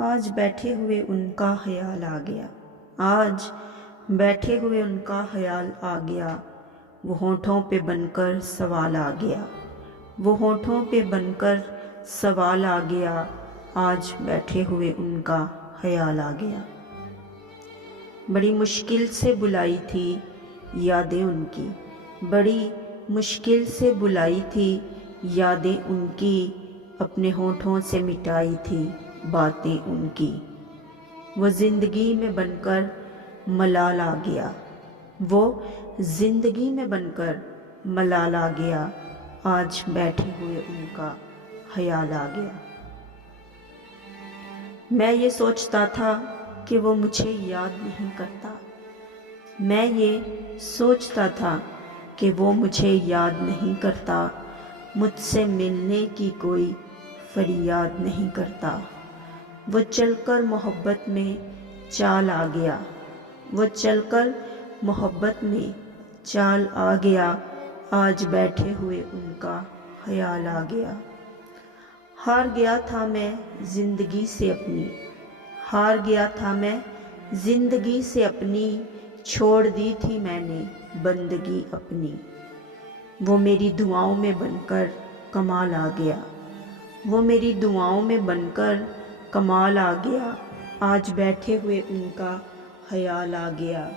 آج بیٹھے ہوئے ان کا خیال آ گیا، آج بیٹھے ہوئے ان کا خیال آ گیا، وہ ہونٹوں پہ بن کر سوال آ گیا، وہ ہونٹوں پہ بن کر سوال آ گیا، آج بیٹھے ہوئے ان کا خیال آ گیا۔ بڑی مشکل سے بلائی تھی یادیں ان کی، بڑی مشکل سے بلائی تھی یادیں ان کی، اپنے ہونٹوں سے مٹائی تھی باتیں ان کی۔ وہ زندگی میں بن کر ملال آ گیا، وہ زندگی میں بن کر ملال آ گیا، آج بیٹھے ہوئے ان کا خیال آ گیا۔ میں یہ سوچتا تھا کہ وہ مجھے یاد نہیں کرتا، میں یہ سوچتا تھا کہ وہ مجھے یاد نہیں کرتا، مجھ سے ملنے کی کوئی فریاد نہیں کرتا۔ وہ چل کر محبت میں چال آ گیا، وہ چل کر محبت میں چال آ گیا، آج بیٹھے ہوئے ان کا خیال آ گیا۔ ہار گیا تھا میں زندگی سے اپنی، ہار گیا تھا میں زندگی سے اپنی، چھوڑ دی تھی میں نے بندگی اپنی۔ وہ میری دعاؤں میں بن کر کمال آ گیا، وہ میری دعاؤں میں بن کر کمال آ گیا، آج بیٹھے ہوئے ان کا خیال آ گیا۔